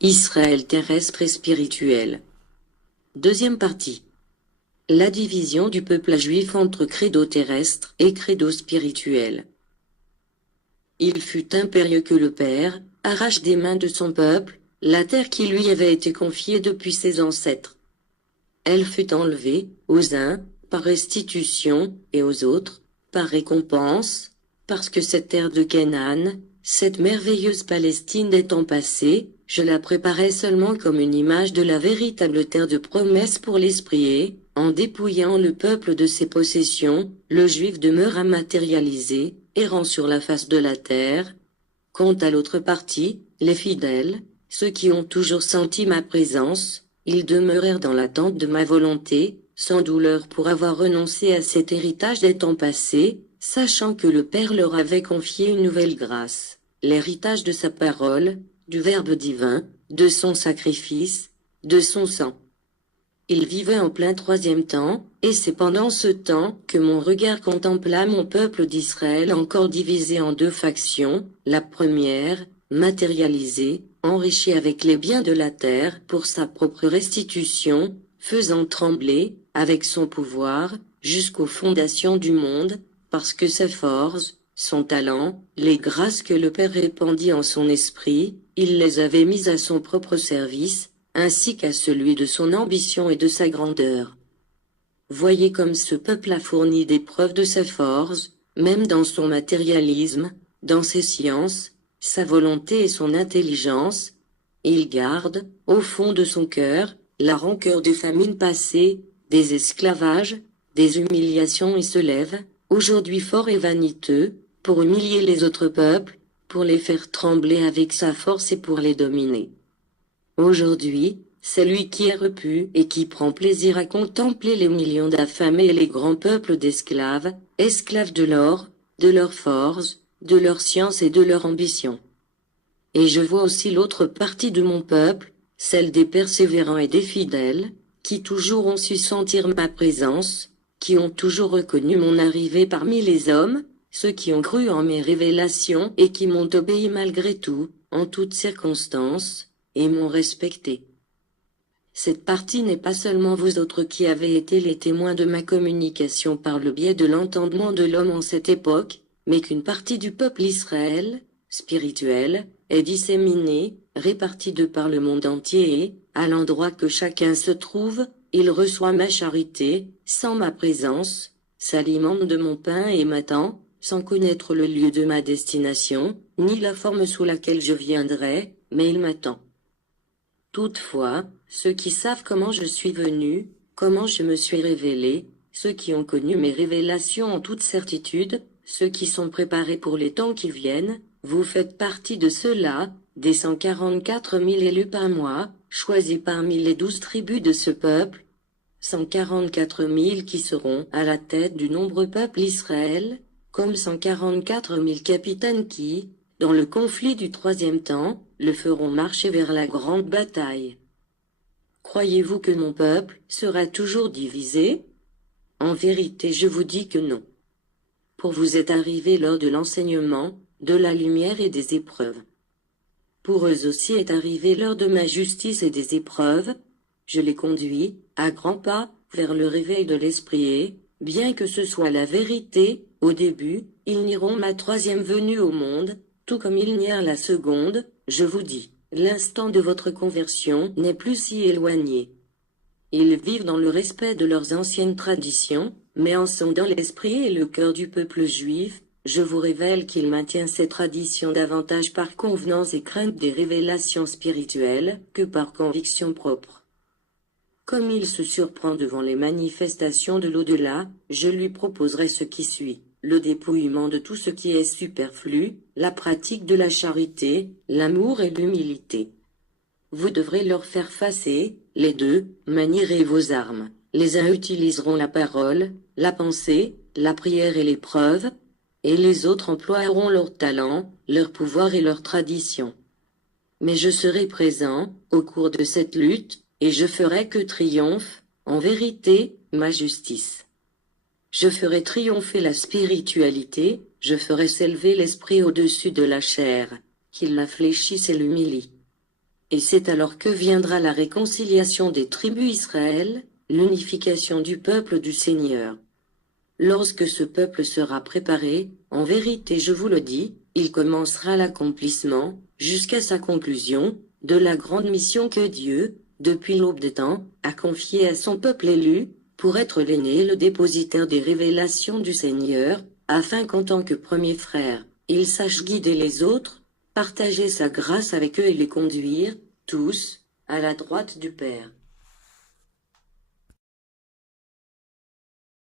Israël terrestre et spirituel. Deuxième partie. La division du peuple juif entre credo terrestre et credo spirituel. Il fut impérieux que le Père arrache des mains de son peuple la terre qui lui avait été confiée depuis ses ancêtres. Elle fut enlevée aux uns par restitution et aux autres par récompense, parce que cette terre de Canaan, cette merveilleuse Palestine étant passée, je la préparais seulement comme une image de la véritable terre de promesse pour l'esprit et, en dépouillant le peuple de ses possessions, le juif demeura matérialisé, errant sur la face de la terre. Quant à l'autre partie, les fidèles, ceux qui ont toujours senti ma présence, ils demeurèrent dans l'attente de ma volonté, sans douleur pour avoir renoncé à cet héritage des temps passés, sachant que le Père leur avait confié une nouvelle grâce, l'héritage de sa parole, du Verbe divin, de son sacrifice, de son sang. Il vivait en plein troisième temps, et c'est pendant ce temps que mon regard contempla mon peuple d'Israël encore divisé en deux factions, la première, matérialisée, enrichie avec les biens de la terre pour sa propre restitution, faisant trembler, avec son pouvoir, jusqu'aux fondations du monde, parce que sa force, son talent, les grâces que le Père répandit en son esprit, il les avait mises à son propre service, ainsi qu'à celui de son ambition et de sa grandeur. Voyez comme ce peuple a fourni des preuves de sa force, même dans son matérialisme, dans ses sciences, sa volonté et son intelligence. Il garde, au fond de son cœur, la rancœur des famines passées, des esclavages, des humiliations et se lève, aujourd'hui fort et vaniteux, pour humilier les autres peuples, pour les faire trembler avec sa force et pour les dominer. Aujourd'hui, c'est lui qui est repu et qui prend plaisir à contempler les millions d'affamés et les grands peuples d'esclaves, esclaves de l'or, de leur force, de leur science et de leur ambition. Et je vois aussi l'autre partie de mon peuple, celle des persévérants et des fidèles, qui toujours ont su sentir ma présence, qui ont toujours reconnu mon arrivée parmi les hommes, ceux qui ont cru en mes révélations et qui m'ont obéi malgré tout, en toutes circonstances, et m'ont respecté. Cette partie n'est pas seulement vous autres qui avez été les témoins de ma communication par le biais de l'entendement de l'homme en cette époque, mais qu'une partie du peuple Israël, spirituel, est disséminée, répartie de par le monde entier et, à l'endroit que chacun se trouve, il reçoit ma charité, sans ma présence, s'alimente de mon pain et m'attend, sans connaître le lieu de ma destination, ni la forme sous laquelle je viendrai, mais il m'attend. Toutefois, ceux qui savent comment je suis venu, comment je me suis révélé, ceux qui ont connu mes révélations en toute certitude, ceux qui sont préparés pour les temps qui viennent, vous faites partie de ceux-là, des 144 000 élus par moi, choisis parmi les 12 tribus de ce peuple, 144 000 qui seront à la tête du nombreux peuple Israël, comme 144 000 capitaines qui, dans le conflit du troisième temps, le feront marcher vers la grande bataille. Croyez-vous que mon peuple sera toujours divisé? En vérité, je vous dis que non. Pour vous est arrivé l'heure de l'enseignement, de la lumière et des épreuves. Pour eux aussi est arrivée l'heure de ma justice et des épreuves. Je les conduis, à grands pas, vers le réveil de l'esprit et, bien que ce soit la vérité, au début, ils nieront ma troisième venue au monde, tout comme ils nièrent la seconde, je vous dis, l'instant de votre conversion n'est plus si éloigné. Ils vivent dans le respect de leurs anciennes traditions, mais en sondant l'esprit et le cœur du peuple juif, je vous révèle qu'il maintient ces traditions davantage par convenance et crainte des révélations spirituelles que par conviction propre. Comme il se surprend devant les manifestations de l'au-delà, je lui proposerai ce qui suit, le dépouillement de tout ce qui est superflu, la pratique de la charité, l'amour et l'humilité. Vous devrez leur faire face et, les deux, manierez vos armes. Les uns utiliseront la parole, la pensée, la prière et l'épreuve, et les autres emploieront leur talent, leur pouvoir et leur tradition. Mais je serai présent, au cours de cette lutte, et je ferai que triomphe, en vérité, ma justice. Je ferai triompher la spiritualité, je ferai s'élever l'esprit au-dessus de la chair, qu'il la fléchisse et l'humilie. Et c'est alors que viendra la réconciliation des tribus Israël, l'unification du peuple du Seigneur. Lorsque ce peuple sera préparé, en vérité je vous le dis, il commencera l'accomplissement, jusqu'à sa conclusion, de la grande mission que Dieu, depuis l'aube des temps, a confiée à son peuple élu, pour être l'aîné et le dépositaire des révélations du Seigneur, afin qu'en tant que premier frère, il sache guider les autres, partager sa grâce avec eux et les conduire, tous, à la droite du Père.